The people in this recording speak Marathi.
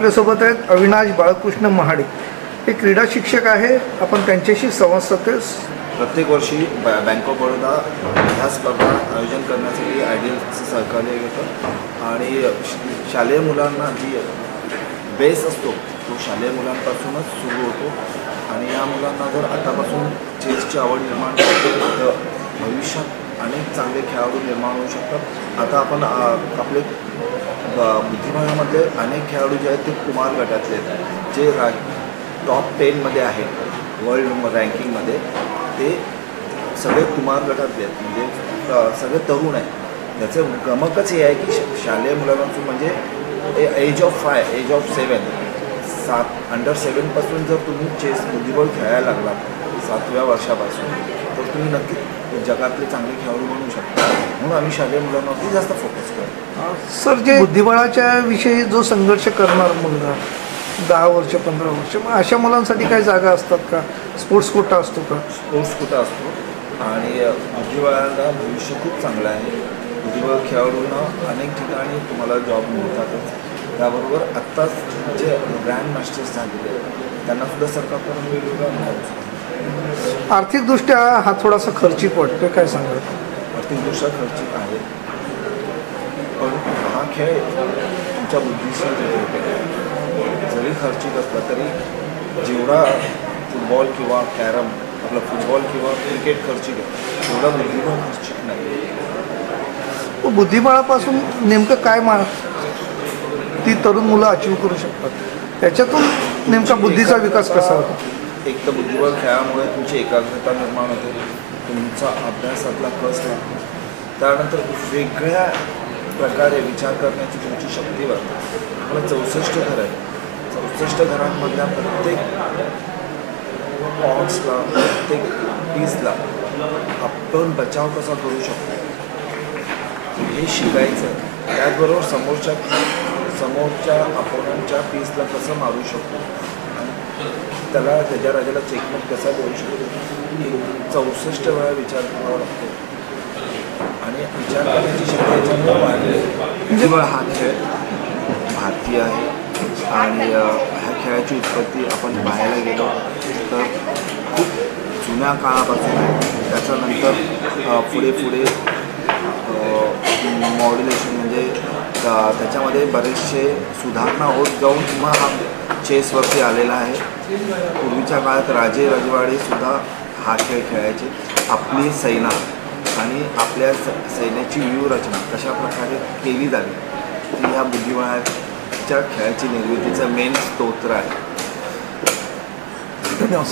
आपल्यासोबत आहेत अविनाश बाळकृष्ण महाडिक, हे क्रीडा शिक्षक आहे. आपण त्यांच्याशी संवाद साधतोय. प्रत्येक वर्षी बँक ऑफ बडोदा ह्या स्पर्धा आयोजन करण्यासाठी आयडियलचं सहकार्य घेतं आणि शालेय मुलांना जी बेस असतो तो शालेय मुलांपासूनच सुरू होतो आणि या मुलांना जर आतापासून चेसची आवड निर्माण केली तर भविष्यात अनेक चांगले खेळाडू निर्माण होऊ शकतात. आता आपण आपले बुद्धिबळामधले अनेक खेळाडू जे आहेत ते कुमार गटातले आहेत, जे टॉप 10मध्ये आहेत वर्ल्ड रँकिंगमध्ये. ते सगळे कुमार गटातले आहेत, म्हणजे सगळे तरुण आहेत. याचं गमकच हे आहे की शालेय मुलांपासून म्हणजे एज ऑफ 7 अंडर 7पासून जर तुम्ही चेस बुद्धिबळ खेळायला लागलात 7व्या वर्षापासून तर तुम्ही नक्कीच जगातले चांगले खेळाडू बनू शकता. म्हणून आम्ही शालेय मुलांवरती जास्त फोकस करतो. सर, जे बुद्धिबळाच्या विषयी जो संघर्ष करणार मुलगा 10 वर्ष 15 वर्ष, मग अशा मुलांसाठी काही जागा असतात का? स्पोर्ट्स कोटा असतो का? स्पोर्ट्स कोटा असतो आणि बुद्धिबळाला भविष्य खूप चांगलं आहे. बुद्धिबळ खेळाडूंना अनेक ठिकाणी तुम्हाला जॉब मिळतातच. त्याबरोबर आत्ताच जे ग्रँड मास्टर्स झालेले आहेत त्यांनासुद्धा सरकारकडून वेगवेगळा मिळाला. आर्थिकदृष्ट्या हा थोडासा खर्चिक वाटतो, काय सांगाल? आर्थिकदृष्ट्या खर्चिक आहे, पण हा खेळ तुमच्या बुद्धीशी रिलेटेड आहे. जरी खर्चिक असला तरी जेवढा फुटबॉल किंवा कॅरम आपला फुटबॉल किंवा क्रिकेट खर्चिक आहे तेवढा बुद्धिबळ खर्चिक नाही. बुद्धिबळापासून नेमकं काय ती तरुण मुलं अचीव करू शकतात, त्याच्यातून नेमका बुद्धीचा विकास कसा होतो? एक तर बुद्धिबळ खेळामुळे तुमची एकाग्रता निर्माण होते, तुमचा अभ्यासातला कस लागतो, त्यानंतर वेगळ्या प्रकारे विचार करण्याची तुमची शक्ती वाढते. मला 64 घरं आहे. 64 घरांमधल्या प्रत्येक पॉईंट्सला प्रत्येक पीसला आपण बचाव कसा करू शकतो हे शिकायचं. त्याचबरोबर समोरच्या अपोनंटच्या पीसला कसं मारू शकतो आणि त्याला त्याच्या राजाला चेकमेट कसा देऊ शकतो 64 वेळा विचार करावा लागतो आणि विचार करण्याची शक्ती याच्यामुळे वाढली. बुद्धिबळ हा खेळ भारतीय आहे आणि ह्या खेळाची उत्पत्ती आपण पाहायला गेलो तर खूप जुन्या काळापासून आहे. त्याच्यानंतर पुढे मॉड्युलेशन म्हणजे त्याच्यामध्ये बरेचसे सुधारणा होत जाऊन पुन्हा हा चेसवरती आलेला आहे. पूर्वीच्या काळात राजे रजवाडेसुद्धा हा खेळ खेळायचे. आपली सेना आणि आपल्या सैन्याची व्यूहरचना कशा प्रकारे केली जावी ती ह्या बुद्धिबळाच्या खेळाची निर्मितीचा मेन स्तोत्र आहे. धन्यवाद.